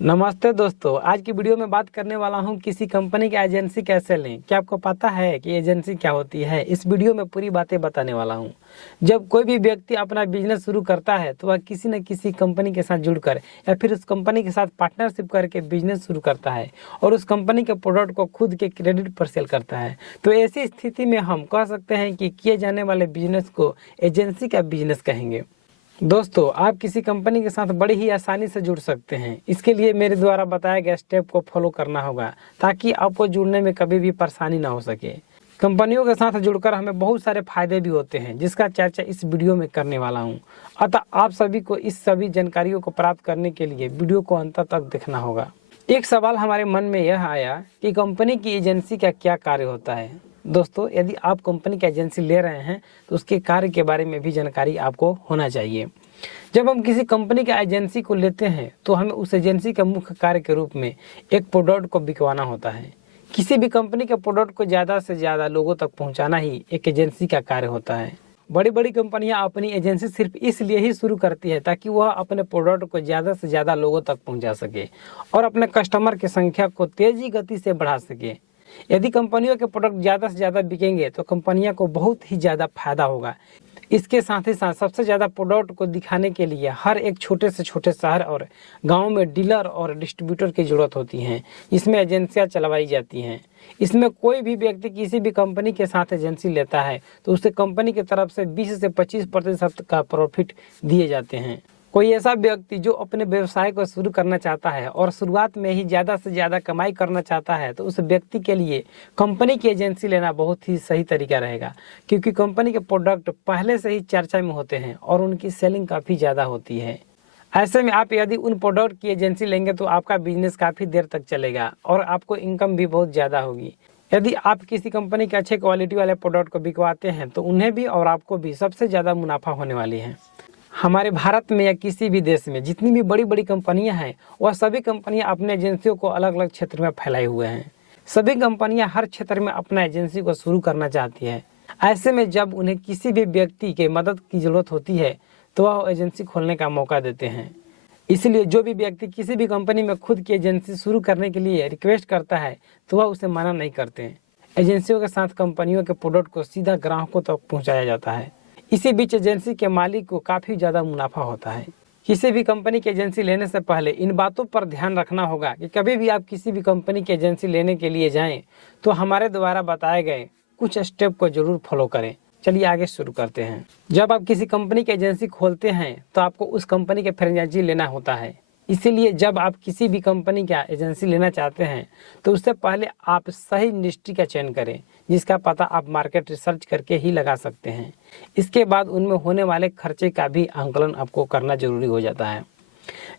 नमस्ते दोस्तों, आज की वीडियो में बात करने वाला हूं किसी कंपनी की एजेंसी कैसे लें। क्या आपको पता है कि एजेंसी क्या होती है? इस वीडियो में पूरी बातें बताने वाला हूं। जब कोई भी व्यक्ति अपना बिजनेस शुरू करता है तो वह किसी न किसी कंपनी के साथ जुड़कर या फिर उस कंपनी के साथ पार्टनरशिप करके बिजनेस शुरू करता है और उस कंपनी के प्रोडक्ट को खुद के क्रेडिट पर सेल करता है। तो ऐसी स्थिति में हम कह सकते हैं कि किए जाने वाले बिजनेस को एजेंसी का बिजनेस कहेंगे। दोस्तों, आप किसी कंपनी के साथ बड़ी ही आसानी से जुड़ सकते हैं। इसके लिए मेरे द्वारा बताए गए स्टेप को फॉलो करना होगा ताकि आपको जुड़ने में कभी भी परेशानी ना हो सके। कंपनियों के साथ जुड़कर हमें बहुत सारे फायदे भी होते हैं जिसका चर्चा इस वीडियो में करने वाला हूं। अतः आप सभी को इस सभी जानकारियों को प्राप्त करने के लिए वीडियो को अंत तक देखना होगा। एक सवाल हमारे मन में यह आया कि कंपनी की एजेंसी का क्या कार्य होता है। दोस्तों, यदि आप कंपनी की एजेंसी ले रहे हैं तो उसके कार्य के बारे में भी जानकारी आपको होना चाहिए। जब हम किसी कंपनी की एजेंसी को लेते हैं तो हमें उस एजेंसी के मुख्य कार्य के रूप में एक प्रोडक्ट को बिकवाना होता है। किसी भी कंपनी के प्रोडक्ट को ज़्यादा से ज़्यादा लोगों तक पहुंचाना ही एक एजेंसी का कार्य होता है। बड़ी बड़ी कंपनियां अपनी एजेंसी सिर्फ इसलिए ही शुरू करती है ताकि वह अपने प्रोडक्ट को ज़्यादा से ज़्यादा लोगों तक पहुंचा सके और अपने कस्टमर की संख्या को तेज़ी गति से बढ़ा सके। यदि कंपनियों के प्रोडक्ट ज़्यादा से ज़्यादा बिकेंगे तो कंपनियों को बहुत ही ज़्यादा फायदा होगा। इसके साथ ही साथ सबसे ज़्यादा प्रोडक्ट को दिखाने के लिए हर एक छोटे से छोटे शहर और गांव में डीलर और डिस्ट्रीब्यूटर की ज़रूरत होती है। इसमें एजेंसियां चलवाई जाती हैं। इसमें कोई भी व्यक्ति किसी भी कंपनी के साथ एजेंसी लेता है तो उसे कंपनी की तरफ से 20 से 25% का प्रॉफिट दिए जाते हैं। कोई ऐसा व्यक्ति जो अपने व्यवसाय को शुरू करना चाहता है और शुरुआत में ही ज़्यादा से ज़्यादा कमाई करना चाहता है तो उस व्यक्ति के लिए कंपनी की एजेंसी लेना बहुत ही सही तरीका रहेगा, क्योंकि कंपनी के प्रोडक्ट पहले से ही चर्चा में होते हैं और उनकी सेलिंग काफ़ी ज़्यादा होती है। ऐसे में आप यदि उन प्रोडक्ट की एजेंसी लेंगे तो आपका बिजनेस काफ़ी देर तक चलेगा और आपको इनकम भी बहुत ज़्यादा होगी। यदि आप किसी कंपनी के अच्छे क्वालिटी वाले प्रोडक्ट को बिकवाते हैं तो उन्हें भी और आपको भी सबसे ज़्यादा मुनाफा होने वाली है। हमारे भारत में या किसी भी देश में जितनी भी बड़ी बड़ी कंपनियां हैं वह सभी कंपनियां अपने एजेंसियों को अलग अलग क्षेत्र में फैलाए हुए हैं। सभी कंपनियां हर क्षेत्र में अपना एजेंसी को शुरू करना चाहती है। ऐसे में जब उन्हें किसी भी व्यक्ति के मदद की ज़रूरत होती है तो वह एजेंसी खोलने का मौका देते हैं। इसलिए जो भी व्यक्ति किसी भी कंपनी में खुद की एजेंसी शुरू करने के लिए रिक्वेस्ट करता है तो वह उसे मना नहीं करते हैं। एजेंसियों के साथ कंपनियों के प्रोडक्ट को सीधा ग्राहकों तक पहुँचाया जाता है। इसी बीच एजेंसी के मालिक को काफ़ी ज़्यादा मुनाफा होता है। किसी भी कंपनी की एजेंसी लेने से पहले इन बातों पर ध्यान रखना होगा कि कभी भी आप किसी भी कंपनी की एजेंसी लेने के लिए जाएं तो हमारे द्वारा बताए गए कुछ स्टेप को जरूर फॉलो करें। चलिए आगे शुरू करते हैं। जब आप किसी कंपनी की एजेंसी खोलते हैं तो आपको उस कंपनी के फ्रेंचाइजी लेना होता है। इसीलिए जब आप किसी भी कंपनी का एजेंसी लेना चाहते हैं तो उससे पहले आप सही इंडस्ट्री का चयन करें जिसका पता आप मार्केट रिसर्च करके ही लगा सकते हैं। इसके बाद उनमें होने वाले खर्चे का भी आंकलन आपको करना जरूरी हो जाता है।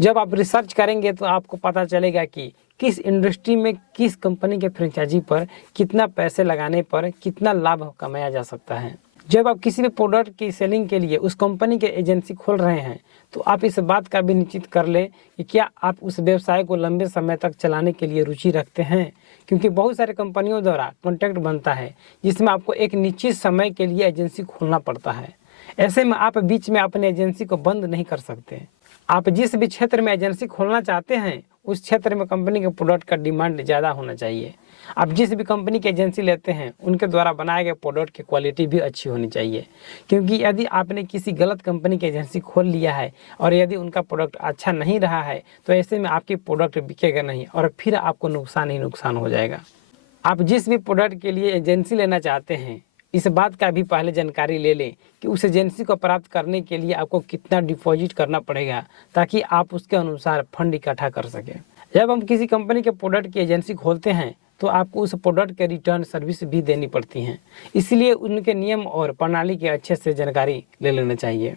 जब आप रिसर्च करेंगे तो आपको पता चलेगा कि किस इंडस्ट्री में किस कंपनी के फ्रेंचाइजी पर कितना पैसे लगाने पर कितना लाभ कमाया जा सकता है। जब आप किसी भी प्रोडक्ट की सेलिंग के लिए उस कंपनी के एजेंसी खोल रहे हैं तो आप इस बात का भी निश्चित कर लें कि क्या आप उस व्यवसाय को लंबे समय तक चलाने के लिए रुचि रखते हैं, क्योंकि बहुत सारे कंपनियों द्वारा कॉन्ट्रैक्ट बनता है जिसमें आपको एक निश्चित समय के लिए एजेंसी खोलना पड़ता है। ऐसे में आप बीच में अपने एजेंसी को बंद नहीं कर सकते। आप जिस भी क्षेत्र में एजेंसी खोलना चाहते हैं उस क्षेत्र में कंपनी के प्रोडक्ट का डिमांड ज़्यादा होना चाहिए। आप जिस भी कंपनी की एजेंसी लेते हैं उनके द्वारा बनाए गए प्रोडक्ट की क्वालिटी भी अच्छी होनी चाहिए, क्योंकि यदि आपने किसी गलत कंपनी की एजेंसी खोल लिया है और यदि उनका प्रोडक्ट अच्छा नहीं रहा है तो ऐसे में आपकी प्रोडक्ट बिकेगा नहीं और फिर आपको नुकसान ही नुकसान हो जाएगा। आप जिस भी प्रोडक्ट के लिए एजेंसी लेना चाहते हैं इस बात का भी पहले जानकारी ले लें कि उस एजेंसी को प्राप्त करने के लिए आपको कितना डिपॉजिट करना पड़ेगा ताकि आप उसके अनुसार फंड इकट्ठा कर सकें। जब हम किसी कंपनी के प्रोडक्ट की एजेंसी खोलते हैं तो आपको उस प्रोडक्ट के रिटर्न सर्विस भी देनी पड़ती हैं। इसलिए उनके नियम और प्रणाली के अच्छे से जानकारी ले लेना चाहिए।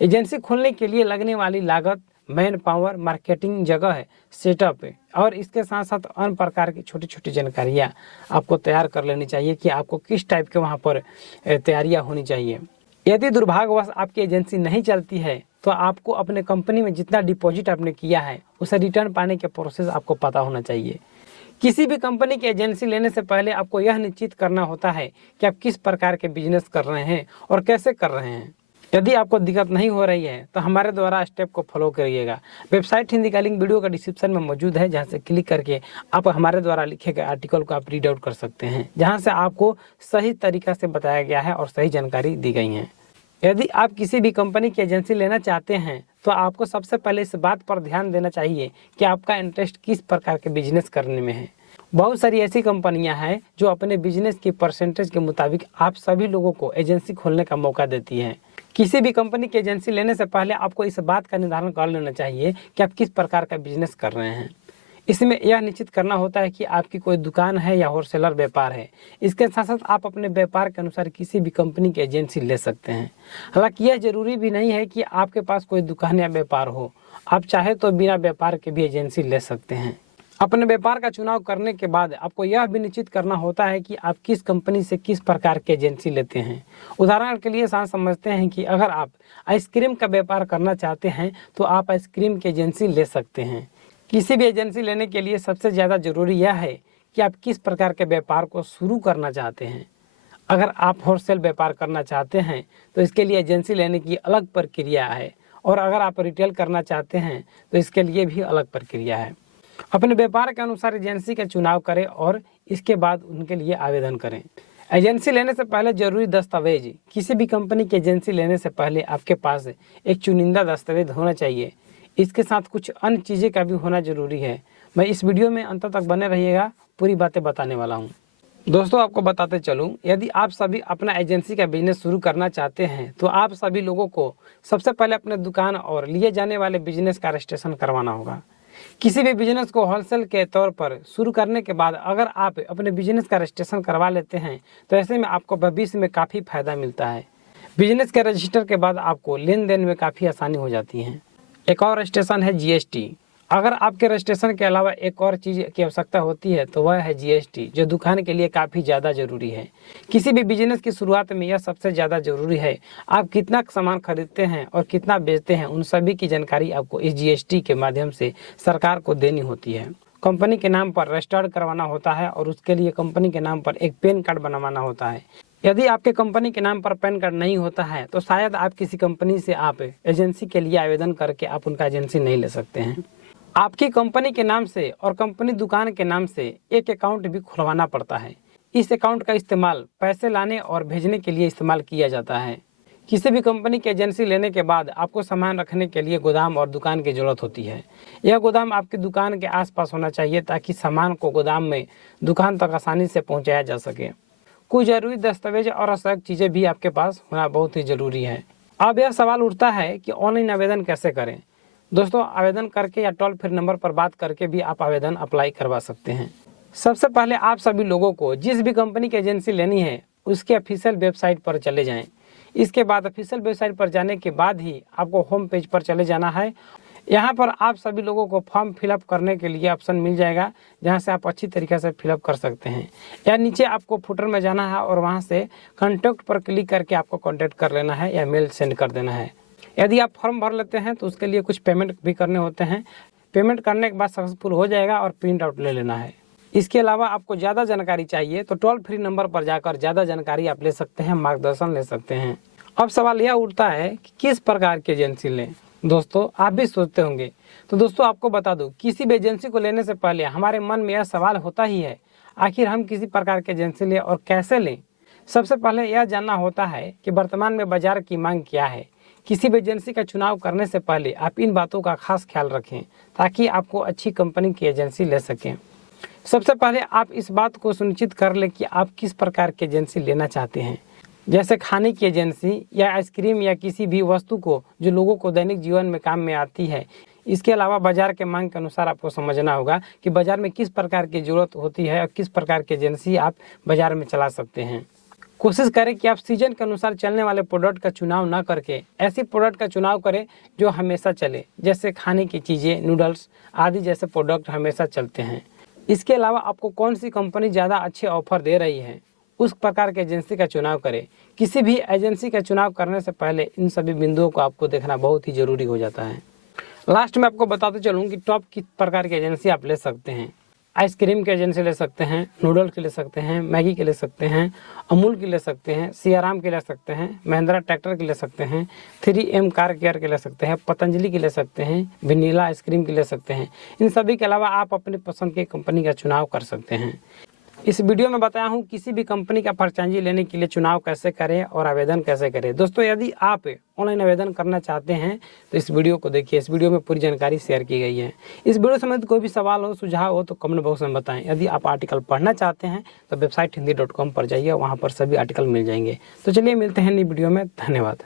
एजेंसी खोलने के लिए लगने वाली लागत, मैन पावर, मार्केटिंग, जगह, सेटअप और इसके साथ साथ अन्य प्रकार की छोटी छोटी जानकारियाँ आपको तैयार कर लेनी चाहिए कि आपको किस टाइप के वहाँ पर तैयारियाँ होनी चाहिए। यदि दुर्भाग्यवश आपकी एजेंसी नहीं चलती है तो आपको अपने कंपनी में जितना डिपॉजिट आपने किया है उसे रिटर्न पाने के प्रोसेस आपको पता होना चाहिए। किसी भी कंपनी की एजेंसी लेने से पहले आपको यह निश्चित करना होता है कि आप किस प्रकार के बिजनेस कर रहे हैं और कैसे कर रहे हैं। यदि आपको दिक्कत नहीं हो रही है तो हमारे द्वारा स्टेप को फॉलो करिएगा। वेबसाइट हिंदी का लिंक वीडियो का डिस्क्रिप्शन में मौजूद है, जहां से क्लिक करके आप हमारे द्वारा लिखे गए आर्टिकल को आप रीड आउट कर सकते हैं, जहां से आपको सही तरीका से बताया गया है और सही जानकारी दी गई है। यदि आप किसी भी कंपनी की एजेंसी लेना चाहते हैं तो आपको सबसे पहले इस बात पर ध्यान देना चाहिए कि आपका इंटरेस्ट किस प्रकार के बिजनेस करने में है। बहुत सारी ऐसी कंपनियां हैं जो अपने बिजनेस की परसेंटेज के मुताबिक आप सभी लोगों को एजेंसी खोलने का मौका देती है। किसी भी कंपनी की एजेंसी लेने से पहले आपको इस बात का निर्धारण कर लेना चाहिए कि आप किस प्रकार का बिजनेस कर रहे हैं। इसमें यह निश्चित करना होता है कि आपकी कोई दुकान है या होलसेलर व्यापार है। इसके साथ साथ आप अपने व्यापार के अनुसार किसी भी कंपनी की एजेंसी ले सकते हैं। हालांकि यह जरूरी भी नहीं है कि आपके पास कोई दुकान या व्यापार हो, आप चाहे तो बिना व्यापार के भी एजेंसी ले सकते हैं। अपने व्यापार का चुनाव करने के बाद आपको यह भी निश्चित करना होता है कि आप किस कंपनी से किस प्रकार की एजेंसी लेते हैं। उदाहरण के लिए समझते हैं कि अगर आप आइसक्रीम का व्यापार करना चाहते हैं तो आप आइसक्रीम की एजेंसी ले सकते हैं। किसी भी एजेंसी लेने के लिए सबसे ज़्यादा जरूरी यह है कि आप किस प्रकार के व्यापार को शुरू करना चाहते हैं। अगर आप होलसेल व्यापार करना चाहते हैं तो इसके लिए एजेंसी लेने की अलग प्रक्रिया है, और अगर आप रिटेल करना चाहते हैं तो इसके लिए भी अलग प्रक्रिया है। अपने व्यापार के अनुसार एजेंसी का चुनाव करें और इसके बाद उनके लिए आवेदन करें। एजेंसी लेने से पहले जरूरी दस्तावेज। किसी भी कंपनी की एजेंसी लेने से पहले आपके पास एक चुनिंदा दस्तावेज होना चाहिए। इसके साथ कुछ अन्य चीज़ें का भी होना जरूरी है। मैं इस वीडियो में अंत तक बने रहिएगा, पूरी बातें बताने वाला हूँ। दोस्तों, आपको बताते चलूँ, यदि आप सभी अपना एजेंसी का बिजनेस शुरू करना चाहते हैं तो आप सभी लोगों को सबसे पहले अपने दुकान और लिए जाने वाले बिजनेस का रजिस्ट्रेशन करवाना होगा। किसी भी बिजनेस को होलसेल के तौर पर शुरू करने के बाद अगर आप अपने बिजनेस का रजिस्ट्रेशन करवा लेते हैं तो ऐसे में आपको भविष्य में काफ़ी फायदा मिलता है। बिजनेस के रजिस्टर के बाद आपको लेन देन में काफ़ी आसानी हो जाती है। एक और रजिस्ट्रेशन है जीएसटी। अगर आपके रजिस्ट्रेशन के अलावा एक और चीज़ की आवश्यकता होती है तो वह है जीएसटी, जो दुकान के लिए काफ़ी ज़्यादा ज़रूरी है। किसी भी बिजनेस की शुरुआत में यह सबसे ज़्यादा ज़रूरी है। आप कितना सामान खरीदते हैं और कितना बेचते हैं, उन सभी की जानकारी आपको इस जीएसटी के माध्यम से सरकार को देनी होती है। कंपनी के नाम पर रजिस्टर्ड करवाना होता है और उसके लिए कंपनी के नाम पर एक पैन कार्ड बनवाना होता है। यदि आपके कंपनी के नाम पर पैन कार्ड नहीं होता है तो शायद आप किसी कंपनी से आप एजेंसी के लिए आवेदन करके आप उनका एजेंसी नहीं ले सकते हैं। आपकी कंपनी के नाम से और कंपनी दुकान के नाम से एक अकाउंट भी खुलवाना पड़ता है। इस अकाउंट का इस्तेमाल पैसे लाने और भेजने के लिए इस्तेमाल किया जाता है। किसी भी कंपनी की एजेंसी लेने के बाद आपको सामान रखने के लिए गोदाम और दुकान की जरूरत होती है। यह गोदाम आपकी दुकान के आसपास होना चाहिए ताकि सामान को गोदाम में दुकान तक आसानी से पहुंचाया जा सके। कुछ जरूरी दस्तावेज और आवश्यक चीज़ें भी आपके पास होना बहुत ही जरूरी है। अब यह सवाल उठता है कि ऑनलाइन आवेदन कैसे करें। दोस्तों, आवेदन करके या टोल फ्री नंबर पर बात करके भी आप आवेदन अप्लाई करवा सकते हैं। सबसे पहले आप सभी लोगों को जिस भी कंपनी की एजेंसी लेनी है उसके ऑफिशियल वेबसाइट पर चले जाएं। इसके बाद ऑफिशियल वेबसाइट पर जाने के बाद ही आपको होम पेज पर चले जाना है। यहाँ पर आप सभी लोगों को फॉर्म फिलअप करने के लिए ऑप्शन मिल जाएगा, जहाँ से आप अच्छी तरीके से फिलअप कर सकते हैं। या नीचे आपको फुटर में जाना है और वहाँ से कॉन्टैक्ट पर क्लिक करके आपको कॉन्टैक्ट कर लेना है या मेल सेंड कर देना है। यदि आप फॉर्म भर लेते हैं तो उसके लिए कुछ पेमेंट भी करने होते हैं। पेमेंट करने के बाद सक्सेसफुल हो जाएगा और प्रिंट आउट ले लेना है। इसके अलावा आपको ज़्यादा जानकारी चाहिए तो टोल फ्री नंबर पर जाकर ज़्यादा जानकारी आप ले सकते हैं, मार्गदर्शन ले सकते हैं। अब सवाल यह उठता है कि किस प्रकार की एजेंसी लें। दोस्तों, आप भी सोचते होंगे, तो दोस्तों आपको बता दूं, किसी भी एजेंसी को लेने से पहले हमारे मन में यह सवाल होता ही है, आखिर हम किसी प्रकार की एजेंसी लें और कैसे लें। सबसे पहले यह जानना होता है कि वर्तमान में बाजार की मांग क्या है। किसी भी एजेंसी का चुनाव करने से पहले आप इन बातों का खास ख्याल रखें ताकि आपको अच्छी कंपनी की एजेंसी ले सकें। सबसे पहले आप इस बात को सुनिश्चित कर लें कि आप किस प्रकार की एजेंसी लेना चाहते हैं, जैसे खाने की एजेंसी या आइसक्रीम या किसी भी वस्तु को जो लोगों को दैनिक जीवन में काम में आती है। इसके अलावा बाजार के मांग के अनुसार आपको समझना होगा कि बाजार में किस प्रकार की जरूरत होती है और किस प्रकार की एजेंसी आप बाजार में चला सकते हैं। कोशिश करें कि आप सीजन के अनुसार चलने वाले प्रोडक्ट का चुनाव ना करके ऐसी प्रोडक्ट का चुनाव करें जो हमेशा चले, जैसे खाने की चीज़ें, नूडल्स आदि जैसे प्रोडक्ट हमेशा चलते हैं। इसके अलावा आपको कौन सी कंपनी ज़्यादा अच्छे ऑफर दे रही है उस प्रकार के एजेंसी का चुनाव करें। किसी भी एजेंसी का चुनाव करने से पहले इन सभी बिंदुओं को आपको देखना बहुत ही जरूरी हो जाता है। लास्ट में आपको बताते चलूँ कि टॉप किस प्रकार की एजेंसी आप ले सकते हैं। आइसक्रीम की एजेंसी ले सकते हैं, नूडल्स के ले सकते हैं, मैगी के ले सकते हैं, अमूल के ले सकते हैं, सियाराम के ले सकते हैं, महिंद्रा ट्रैक्टर के ले सकते हैं, 3M कार केयर के ले सकते हैं, पतंजलि के ले सकते हैं, वेनिला आइसक्रीम के ले सकते हैं। इन सभी के अलावा आप अपनी पसंद की कंपनी का चुनाव कर सकते हैं। इस वीडियो में बताया हूँ किसी भी कंपनी का फ्रेंचाइजी लेने के लिए चुनाव कैसे करें और आवेदन कैसे करें। दोस्तों, यदि आप ऑनलाइन आवेदन करना चाहते हैं तो इस वीडियो को देखिए। इस वीडियो में पूरी जानकारी शेयर की गई है। इस वीडियो संबंधित कोई भी सवाल हो, सुझाव हो तो कमेंट बॉक्स में बताएं। यदि आप आर्टिकल पढ़ना चाहते हैं तो वेबसाइट हिंदी.com पर जाइए, वहाँ पर सभी आर्टिकल मिल जाएंगे। तो चलिए मिलते हैं नई वीडियो में। धन्यवाद।